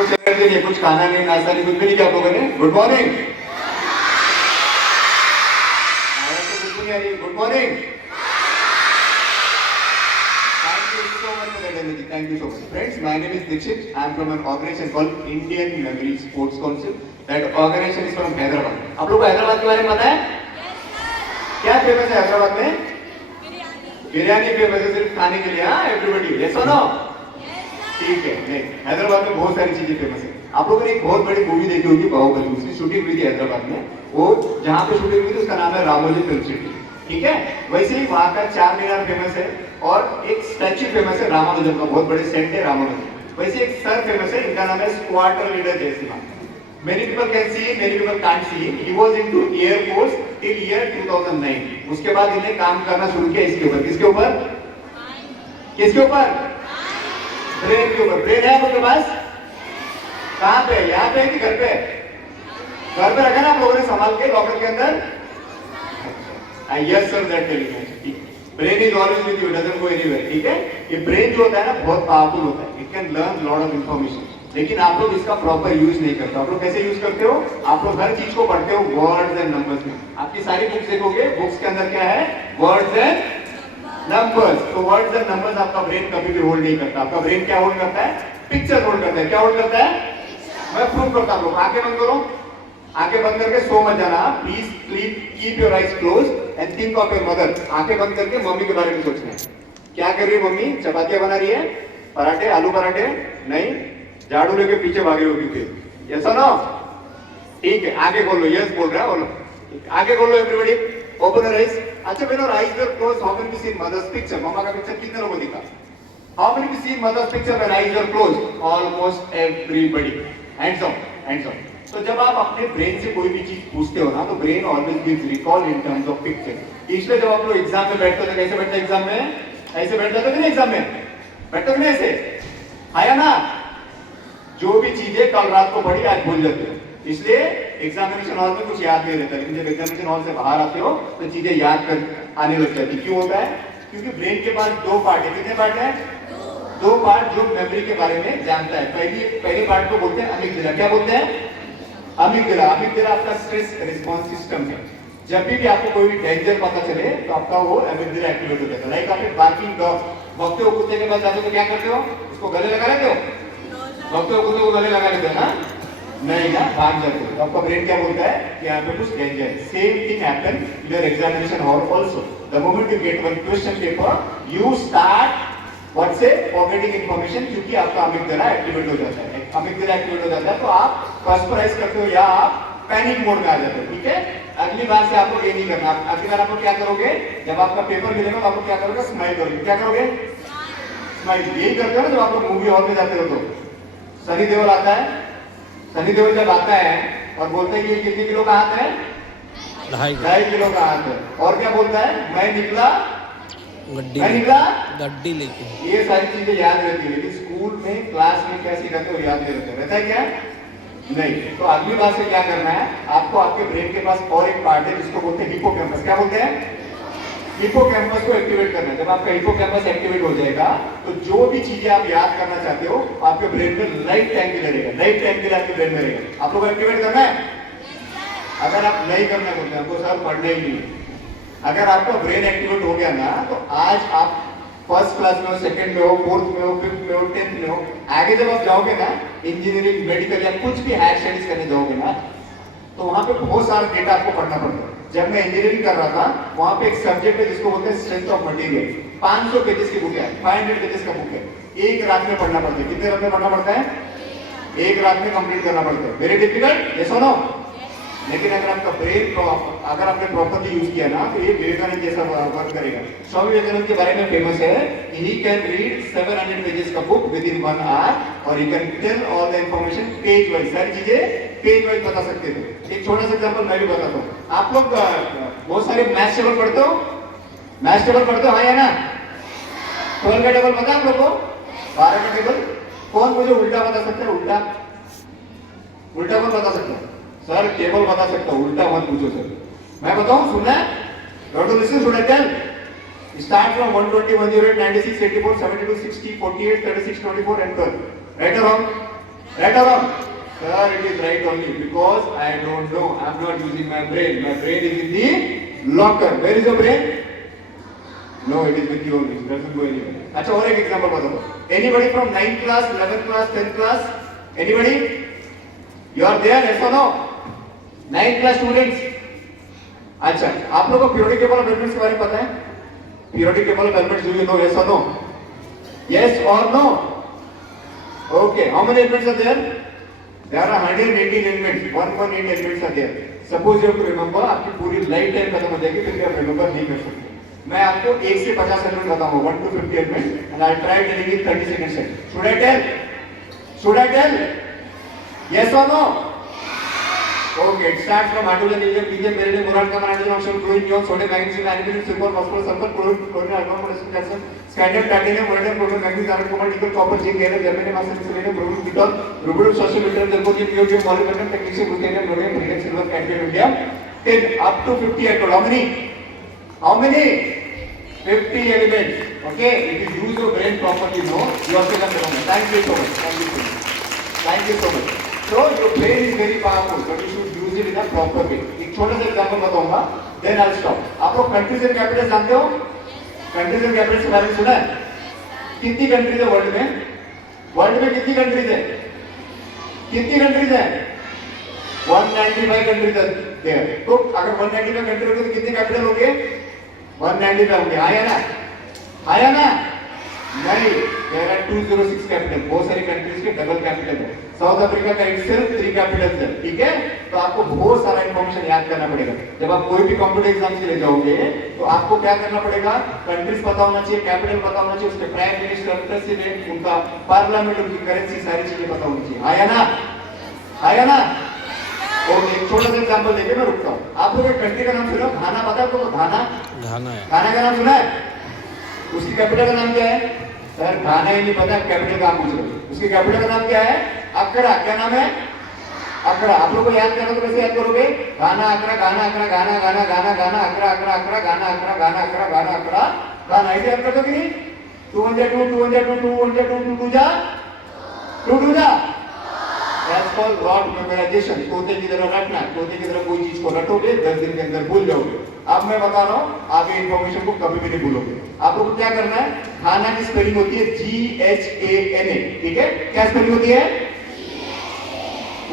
कुछ एनर्जी नहीं, कुछ खाना नहीं, नाश्ता नहीं, कुछ भी नहीं किया आप लोगों ने। Good morning. आवाज तो बिल्कुल नहीं आ रही। Good morning. Thank you so much. Friends, my name is Dikshit. I am from an organization called Indian Memory Sports Council. That organization is from Hyderabad. आप लोग को हैदराबाद के बारे में पता है? क्या फेमस है हैदराबाद में? बिरयानी फेमस है सिर्फ खाने के लिए। हाँ, एवरीबॉडी यस और नो? ठीक है। नहीं, हैदराबाद में बहुत सारी चीजें फेमस है। आप लोगों ने एक बहुत बड़ी मूवी देखी होगी बाहुबली, उसकी शूटिंग हुई थी हैदराबाद में। वो जहाँ पे शूटिंग हुई थी उसका नाम है रामोजी फिल्म सिटी। ठीक है, वैसे ही वहाँ का चार मीनार फेमस है और एक स्टैच्यू फेमस है रामानुजन का, बहुत बड़े सेंट है रामानुजन। वैसे एक सर फेमस है, इनका नाम है squadron leader Jayasimha. Many people can see him, many people can't see him. He was into Air Force till year 2009. उसके बाद इन्हें काम करना शुरू किया इसके ऊपर। किसके ऊपर? किसके ऊपर? ब्रेन के ऊपर। ब्रेन है आपके पास? कहाँ पे? यहाँ पे कि घर पे? घर पे रखा ना आप लोगों ने संभाल के लॉकर के अंदर? Yes sir, that telling. Brain is always with you, doesn't go anywhere. ठीक है, ये ब्रेन जो होता है ना बहुत पावरफुल होता है। It can learn lot of information, लेकिन आप लोग इसका प्रॉपर यूज नहीं करते। आप लोग कैसे यूज करते हो? आप लोग हर चीज को पढ़ते हो वर्ड्स एंड नंबर्स में। आपकी सारी बुक्स देखोगे, बुक्स के अंदर क्या है? Words and numbers. तो वर्ड्स एंड नंबर्स आपका ब्रेन कभी भी होल्ड नहीं करता। आपका ब्रेन क्या होल्ड करता है? पिक्चर होल्ड करता है। क्या होल्ड करता है? मैं प्रूव करता हूं। आंखें बंद करो, आंखें बंद करके सो मत जाना। Please keep your eyes close and think of your mother. आंखें बंद करके मम्मी के बारे में सोचना है। क्या कर रही है मम्मी? चपातियां बना रही है? पराठे, आलू पराठे? नहीं, झाड़ू लेके पीछे भागे होगी फिर। यस और नो? ठीक है, आगे खोलो। यस बोल रहा है, बोलो। आगे खोलो एवरीबॉडी, ओपन योर आईज। अच्छा बेनो, eyes were close. How many seen mothers picture? मम्मा का पिक्चर कितने लोगों ने देखा? How many seen mothers picture when eyes were close? Almost everybody. Hands up, hands up. तो जब आप अपने ब्रेन से कोई भी चीज पूछते हो ना, तो brain always gives recall in terms of picture. इसलिए जब आप लोग एग्जाम में बैठते हो तो कैसे बैठते एग्जाम में? ऐसे बैठ जाते हो एग्जाम में? बैठते हो नहीं ऐसे? आया ना? जो भी चीजें कल रात को पढ़ी आज भूल जाते हो, इसलिए एग्जामिनेशन हॉल में कुछ याद नहीं रहता। लेकिन जब एग्जामिनेशन हॉल से बाहर आते हो तो चीजें याद कर आने लग जाती। क्यों होता है? क्योंकि ब्रेन के पास दो पार्ट है। कितने पार्ट है? दो पार्ट जो मेमोरी के बारे में जानता है। पहले पार्ट को बोलते हैं अमिगडाला। क्या बोलते हैं? अमिगडाला। अमिगडाला आपका स्ट्रेस रिस्पॉन्स सिस्टम है। जब भी आपको कोई भी डेंजर पता चले तो आपका वो अमिगडाला एक्टिवेट हो जाता है। लाइक आप बार्किंग डॉग, भौंकते हो कुत्ते के पास जाते हो तो क्या करते हो? उसको गले लगा लेते हो? भौंकते हो कुत्ते को गले लगा लेते हो ना? नहीं ना, भाग जाते हो। तो आपका ब्रेन क्या बोलता है कि यहाँ पे कुछ डेंजर है। Same thing happen in your examination hall also. The moment you get one question paper, you start what से फॉरगेटिंग इंफॉर्मेशन, क्योंकि आपका अमिगडाला एक्टिवेट हो जाता है। अमिगडाला एक्टिवेट हो जाता है तो आप पर्सपराइज करते हो या आप पैनिक मोड में आ जाते हो। ठीक है, अगली बार से आपको ये नहीं करना। अगली बार आप लोग क्या करोगे? जब आपका पेपर मिलेगा तो आप लोग क्या करोगे? स्माइल करोगे। क्या करोगे? स्माइल। यही करते हो ना जब आप लोग मूवी हॉल में जाते हो तो। सनी देओल आता है, सनी देओल जब आता है और बोलते हैं कि कितने किलो का हाथ है? 2.5 किलो का हाथ है। और क्या बोलता है? मैं निकला गड्डी लेके। ये सारी चीजें याद रहती है, लेकिन स्कूल में क्लास में क्या सिखाते हो याद नहीं रहता है क्या? नहीं। तो अगली बार से क्या करना है आपको? आपके ब्रेन के पास और एक पार्ट है जिसको बोलते हैं हिप्पोकैम्पस। क्या बोलते हैं? हिप्पोकैम्पस को एक्टिवेट करना है। जब आपका हिप्पोकैम्पस एक्टिवेट हो जाएगा तो जो भी चीजें आप याद करना चाहते हो आपके ब्रेन में लाइफ टाइम के लिए रहेगा। लाइफ टाइम के लिए आपके ब्रेन में रहेगा। आप लोग एक्टिवेट करना है। अगर आप नहीं करना बोलते हैं, आपको सर पढ़ना ही नहीं। अगर आपका ब्रेन एक्टिवेट हो गया ना तो आज आप फर्स्ट क्लास में हो, सेकंड में हो, फोर्थ में हो, फिफ्थ में हो, 10th में हो, आगे जब आप जाओगे ना इंजीनियरिंग, मेडिकल या कुछ भी हायर स्टडीज करने जाओगे ना तो वहां पे बहुत सारा डेटा आपको पढ़ना पड़ता है। जब मैं इंजीनियरिंग कर रहा था वहां पे एक सब्जेक्ट है जिसको बोलते हैं स्ट्रेंथ ऑफ मटेरियल। 500 पेजेस की बुक है, 500 पेजेस का बुक है। एक रात में पढ़ना पड़ता है। कितने रात में पढ़ना पड़ता है? एक रात में कंप्लीट करना पड़ता है। वेरी डिफिकल्ट, यस और नो? लेकिन अगर आपका ब्रेन अगर आपने प्रॉपर्ली यूज किया ना तो ये विवेकानंद जैसा वर्क करेगा। स्वामी विवेकानंद के बारे में फेमस है कि ही कैन रीड 700 पेजेस का बुक विद इन 1 आवर और he can tell all the information page wise. सारी चीजें पेज वाइज बता सकते थे। एक छोटा सा एग्जांपल मैं भी बताता हूँ। आप लोग बहुत सारे मैथ्स टेबल पढ़ते हो? मैथ्स टेबल पढ़ते हो? हाँ या ना? 12 का टेबल पता है आप लोग को? 12 का टेबल? कौन मुझे उल्टा बता सकता है? उल्टा उल्टा कौन बता सकता है? सर टेबल बता सकता हूँ, उल्टा मत पूछो सर। मैं बताऊं? सुनना है? लिसन, सुन tell. Start from 120, 108, 96, 84, 72, 60, 48, 36, 24 and 12। Right और wrong? Right or wrong? Sir, it is right only because I don't know. I am not using my brain. My brain is in the locker. Where is your brain? No, it is with you only. It doesn't go anywhere. अच्छा और एक example बताओ. Anybody from 9th class, 11th class, 10th class? Anybody? You are there? Yes or no? 9th class students. अच्छा, आप लोगों को periodic table of elements के बारे में पता है? Periodic table of elements, do you know? Yes or no? Yes or no? Okay. How many elements are there? There are 118 elements. 118 elements are there. Suppose you have to remember. आपकी पूरी life time खत्म हो जाएगी, फिर भी आप remember नहीं कर सकते. मैं आपको 1 से 50 एलिमेंट बताऊंगा 1 to 50 element and I try telling in 30 seconds से शुड आई टेल यस और no okay it starts from hydrogen helium lithium beryllium boron carbon hydrogen oxygen chlorine neon sodium magnesium aluminium silicon phosphorus sulphur chlorine argon potassium calcium scandium titanium molybdenum chromium manganese iron cobalt nickel copper zinc gallium germanium arsenic selenium bromine nickel rubidium sodium methane germanium neodymium molybdenum technetium ruthenium rhodium palladium silver cadmium indium 10 up to 50 I told. How many 50 elements. Okay, if you use your brain properly, no, you are still under. Thank you so much. Thank you so much. Thank you so much. So your brain is very powerful, but you should use it in a proper way. एक छोटा सा example बताऊंगा, then I'll stop. आप लोग countries and Capitals जानते हो? Countries and Capitals के बारे में सुना है? कितनी कंट्रीज है वर्ल्ड में? वर्ल्ड में कितनी कंट्रीज है? कितनी कंट्रीज है? 195 कंट्रीज है. तो अगर 195 कंट्री होगी तो कितने कैपिटल होंगे? 195 होंगे. आया ना? आया ना? नहीं. There are 206 capital. बहुत सारी कंट्रीज के डबल कैपिटल है. साउथ अफ्रीका का सिर्फ 3 कैपिटल्स है. ठीक है? तो आपको बहुत सारा इंफॉर्मेशन याद करना पड़ेगा. जब आप कोई भी कॉम्पिटिटिव एग्जाम के लिए जाओगे तो आपको क्या करना पड़ेगा? कंट्रीज पता होना चाहिए, कैपिटल पता होना चाहिए, उसके प्राइम मिनिस्टर, प्रेसिडेंट, उनका पार्लियामेंट, उनकी करेंसी, सारी चीजें पता होनी चाहिए. आया ना? आया ना? और एक छोटा सा एग्जांपल देके मैं रुकता हूँ. आप लोग एक कंट्री का नाम सुना? घाना पता है आपको? घाना. घाना है. घाना का नाम सुना है? उसकी कैपिटल का नाम क्या है? सर घाना ही नहीं पता, कैपिटल का आप पूछ रहे हो. उसकी कैपिटल का नाम क्या है? अकरा. क्या नाम है? अकरा. आप लोग को याद करना तो कैसे याद करोगे? घाना अकरा, घाना अकरा, घाना गाना, घाना गाना, अकरा अकरा अकरा, घाना अकरा, घाना अकरा, घाना अकरा, घाना. ऐसे याद कर दो कि नहीं? 212, 212, 212, 2 जा, 2 जा. That's called rod memorization. तोते की तरह रटना. तोते की तरह कोई चीज को रटोगे 10 दिन के अंदर भूल जाओगे. अब मैं बता रहा हूँ, आप ये इन्फॉर्मेशन को कभी भी नहीं भूलोगे. आप लोगों को क्या करना है? घाना की स्पेलिंग होती है GHANA. ठीक है? क्या स्पेलिंग होती है?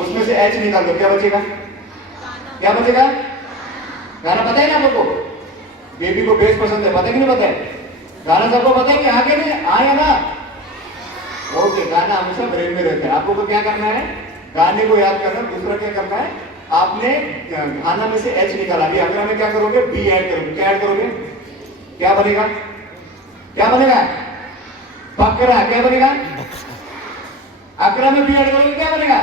उसमें से H निकाल दो. क्या बचेगा? क्या बचेगा? गाना पता है ना आप लोगों को? बेबी को बेस पसंद है, पता है कि नहीं पता है? गाना सबको पता है कि आगे नहीं आया ना? ओके, गाना हमेशा ब्रेन में रहता है. आपको तो क्या करना है? गाने को याद करना. दूसरा क्या करना है? आपने गाना में से H निकाला. अभी अगला में क्या करोगे? B ऐड करोगे. क्या ऐड करोगे? क्या बनेगा? क्या बनेगा? बकरा. क्या बनेगा? अकरा में B ऐड करोगे क्या बनेगा?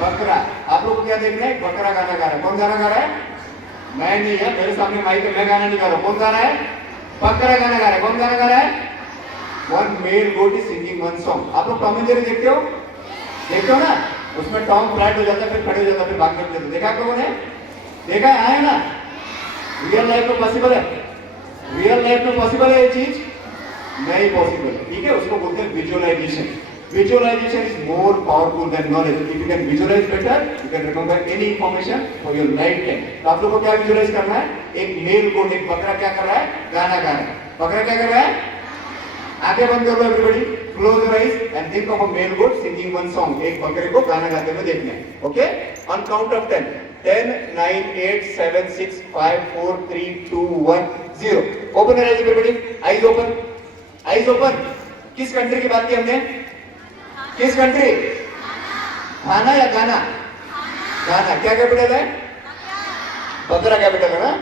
बकरा. आप लोग को क्या देखना है? बकरा गाना गा रहा है. कौन गाना गा रहा है? मैं नहीं है, मेरे सामने माइक है, मैं गाना नहीं गा रहा हूं. कौन गा रहा है? बकरा गाना गा रहा है. कौन गाना गा रहा है? One male goat is singing one song. आप लोग टॉम एंड जेरी देखते हो? देखते हो ना? उसमें टॉम फ्लैट हो जाता है, फिर खड़े हो जाता है, फिर भागने लगते हैं. देखा आप लोगों ने? देखा है? आया ना? रियल लाइफ में पॉसिबल है? रियल लाइफ में पॉसिबल है ये चीज? नहीं पॉसिबल. ठीक है? उसको बोलते हैं visualisation. Visualization is more powerful than knowledge. If you can visualize better, you can remember any information for your lifetime. तो आप लोगों को क्या विजुअलाइज करना है? एक मेल गोट, एक बकरा क्या कर रहा है? गाना गा रहा है. बकरा क्या कर रहा है? आंखें बंद कर लो everybody. Close your eyes and think of a male goat singing one song. एक बकरे को गाना गाते हुए देखना है. Okay? On count of 10. 10, 9, 8, 7, 6, 5, 4, 3, 2, 1, 0. Open your eyes everybody. Eyes open. Eyes open. किस कंट्री की बात की हमने? किस कंट्री? घाना या गाना? गाना. क्या कैपिटल है? बकरा कैपिटल है ना?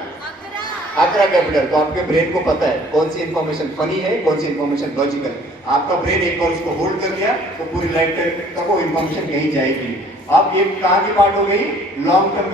अकरा कैपिटल. तो आपके ब्रेन को पता है कौन सी इंफॉर्मेशन फनी है, कौन सी इंफॉर्मेशन लॉजिकल है. आपका ब्रेन एक बार उसको होल्ड कर लिया तो पूरी लाइफ तक वो इंफॉर्मेशन कहीं जाएगी. अब ये कहाँ की पार्ट हो गई? Long term